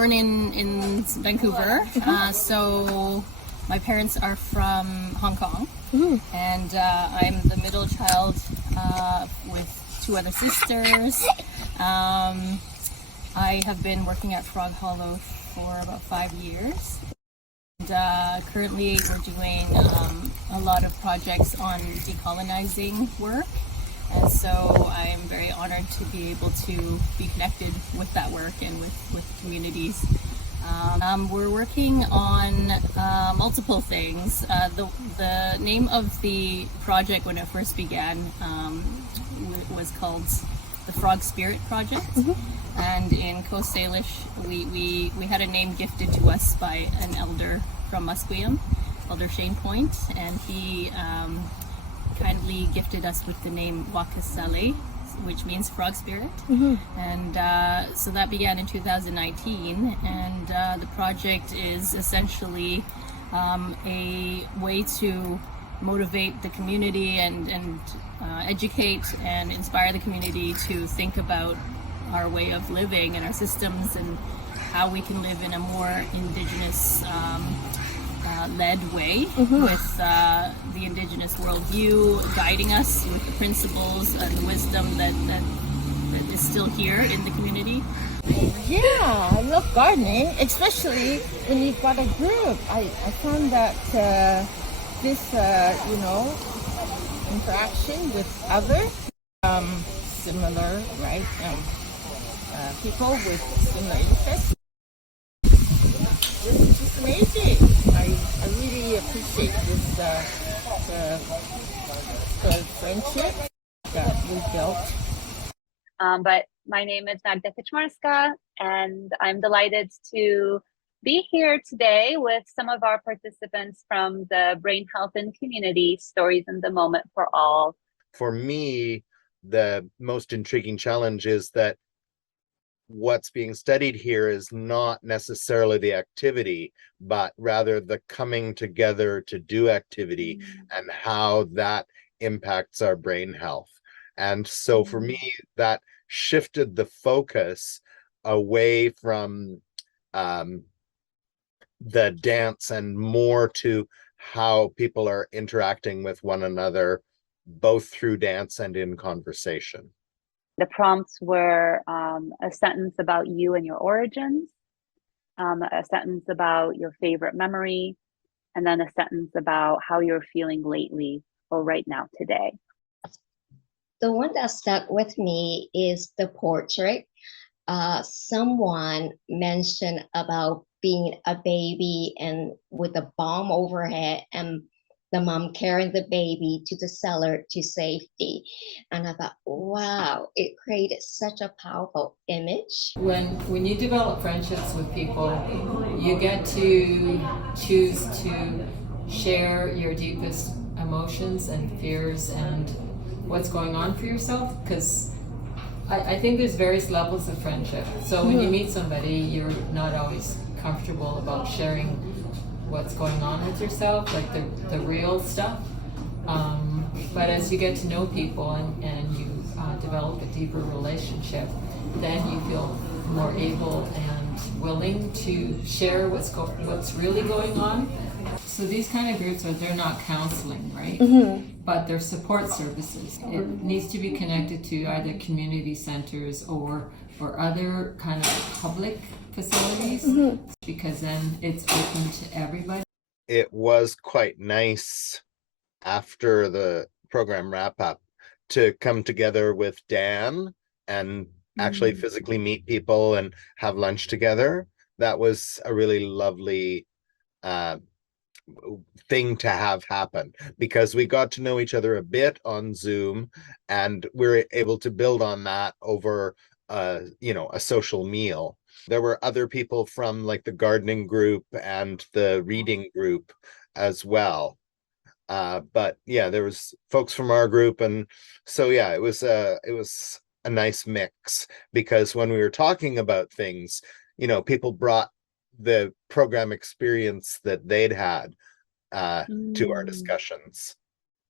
born in Vancouver, so my parents are from Hong Kong, and I'm the middle child with two other sisters. I have been working at Frog Hollow for about 5 years. And, currently we're doing a lot of projects on decolonizing work, and so I am very honored to be able to be connected with that work and with communities. We're working on multiple things. The name of the project when it first began was called the Frog Spirit Project. And in Coast Salish, we had a name gifted to us by an elder from Musqueam, Elder Shane Point, and he kindly gifted us with the name Wakasale, which means frog spirit. And so that began in 2019, and the project is essentially a way to motivate the community and educate and inspire the community to think about our way of living and our systems and how we can live in a more Indigenous led way with the Indigenous worldview guiding us with the principles and the wisdom that is still here in the community. Yeah, I love gardening, especially when you've got a group. I found that this, interaction with others, similar, right? People with similar interests. This is just amazing. I really appreciate this the friendship that we built. But my name is Magda Kaczmarska, and I'm delighted to be here today with some of our participants from the Brain Health and Community Stories in the Moment for All. For me, the most intriguing challenge is that what's being studied here is not necessarily the activity, but rather the coming together to do activity and how that impacts our brain health. And so for me, that shifted the focus away from the dance and more to how people are interacting with one another, both through dance and in conversation. The prompts were a sentence about you and your origins, a sentence about your favorite memory, and then a sentence about how you're feeling lately or right now today. The one that stuck with me is the portrait. Someone mentioned about being a baby and with a bomb overhead and the mom carrying the baby to the cellar to safety. And I thought, wow, it created such a powerful image. When you develop friendships with people, you get to choose to share your deepest emotions and fears and what's going on for yourself, because I think there's various levels of friendship. So when you meet somebody, you're not always comfortable about sharing what's going on with yourself, like the real stuff. But as you get to know people and you develop a deeper relationship, then you feel more able and willing to share what's really going on. So these kind of groups they're not counseling, right? But they're support services. It needs to be connected to either community centers or other kind of public facilities, because then it's open to everybody. It was quite nice after the program wrap up to come together with Dan and actually physically meet people and have lunch together. That was a really lovely thing to have happen, because we got to know each other a bit on Zoom and we're able to build on that over a social meal. There were other people from like the gardening group and the reading group as well. But yeah, there was folks from our group, and so yeah, it was a nice mix, because when we were talking about things, people brought the program experience that they'd had to our discussions.